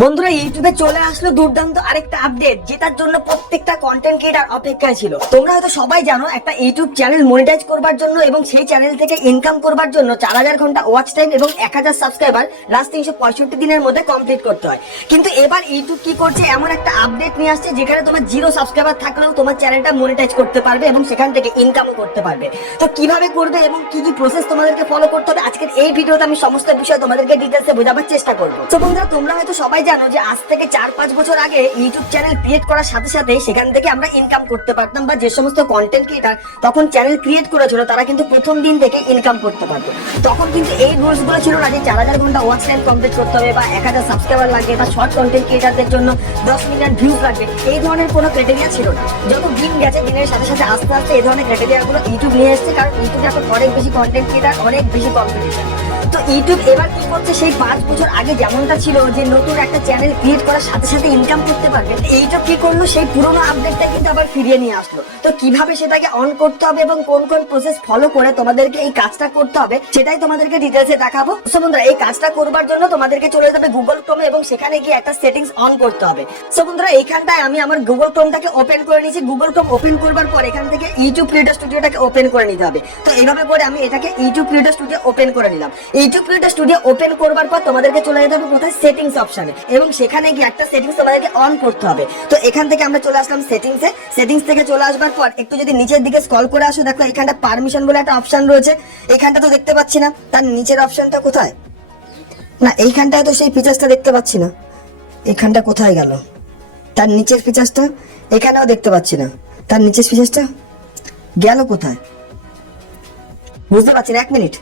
বন্ধুরা ইউটিউবে চলে আসলো দুর্দান্ত আরেকটা আপডেট, যেটার জন্য প্রত্যেকটা কন্টেন্ট ক্রিয়েটার অপেক্ষায় ছিল। তোমরা হয়তো সবাই জানো, একটা ইউটিউব চ্যানেল মনিটাইজ করবার জন্য এবং সেই চ্যানেল থেকে ইনকাম করবার জন্য 4000 ঘন্টা ওয়াচ টাইম এবং 1000 সাবস্ক্রাইবার লাস্ট 365 দিনের মধ্যে কমপ্লিট করতে হয়। কিন্তু এবার ইউটিউব কি করছে, এমন একটা আপডেট নিয়ে আসছে যেখানে তোমার 0 সাবস্ক্রাইবার থাকলেও তোমার চ্যানেলটা মনিটাইজ করতে পারবে এবং সেখান থেকে ইনকামও করতে পারবে। তো কিভাবে করবে এবং কি কি প্রসেস তোমাদেরকে ফলো করতে হবে, আজকের এই ভিডিওতে আমি সমস্ত বিষয় তোমাদেরকে ডিটেইলসে বোঝাবার চেষ্টা করবো। তো বন্ধুরা, তোমরা হয়তো সবাই জানো যে আজ থেকে 4-5 বছর আগে ইউটিউব চ্যানেল ক্রিয়েট করার সাথে সাথে সেখান থেকে আমরা ইনকাম করতে পারতাম, বা যে সমস্ত কন্টেন্ট ক্রিয়েটার তখন চ্যানেল ক্রিয়েট করেছিল তারা কিন্তু প্রথম দিন থেকে ইনকাম করতে পারতো। তখন কিন্তু এই রুলস গুলো ছিল না যে 4000 ঘন্টা ওয়াচ টাইম কমপ্লিট করতে হবে, বা 1000 সাবস্ক্রাইবার লাগবে, বা শর্ট কন্টেন্ট ক্রিয়েটারদের জন্য 10 মিলিয়ন ভিউজ লাগবে। এই ধরনের কোনো ক্রাইটেরিয়া ছিল না। যত দিন গেছে দিনের সাথে সাথে আস্তে আস্তে এই ধরনের ক্রাইটেরিয়া গুলো ইউটিউব নিয়ে এসেছে, কারণ ইউটিউবে এখন অনেক বেশি কন্টেন্ট ক্রিয়েটার, অনেক বেশি কম্পিটিশন। তো ইউটিউব এবার কি করছে, সেই 5 বছর আগে যেমনটা ছিল যে নতুন একটা চ্যানেল ক্রিয়েট করার সাথে সাথে ইনকাম করতে পারবে, ইউটিউব কি করলো, সেই পুরোনো আপডেটটা কিন্তু আবার ফিরিয়ে নিয়ে আসলো। তো কিভাবে সেটাকে অন করতে হবে এবং কোন কোন প্রসেস ফলো করে তোমাদেরকে এই কাজটা করতে হবে, সেটাই তোমাদেরকে ডিটেইলসে দেখাবো। সো বন্ধুরা, এই কাজটা করবার জন্য তোমাদেরকে চলে যাবে গুগল ক্রোমে এবং সেখানে গিয়ে একটা সেটিংস অন করতে হবে। সো বন্ধুরা, এইখানটায় আমি আমার গুগল ক্রোমটাকে ওপেন করে নিয়েছি। গুগল ক্রোম ওপেন করবার পর এখান থেকে ইউটিউব ক্রিয়েটর স্টুডিওটাকে ওপেন করে নিতে হবে। তো এইভাবে করে আমি এটাকে ইউটিউব ক্রিয়েটর স্টুডিও ওপেন করে নিলাম। ইউটিউব ক্রিয়েটর স্টুডিও ওপেন করবার পর তোমাদেরকে চলে যেতে হবে কোথায়, সেটিংস অপশনে, এবং সেখানে গিয়ে একটা সেটিংস তোমাদেরকে অন করতে হবে। তো এখান থেকে আমরা চলে আসলাম সেটিংসে। সেটিংস থেকে চলে আসবার পর একটু যদি নিচের দিকে স্ক্রল করে আসো, দেখো এখানটা পারমিশন বলে একটা অপশন রয়েছে। এখানটা তো দেখতে পাচ্ছি না, তার নিচের অপশনটা কোথায়? না, এইখানটায় তো সেই ফিচার্সটা দেখতে পাচ্ছি না। এখানটা কোথায় গেল? তার নিচের ফিচার্সটা এখানেও দেখতে পাচ্ছি না। তার নিচের ফিচার্সটা গেল কোথায়? বুঝতে পারছি না, 1 মিনিট।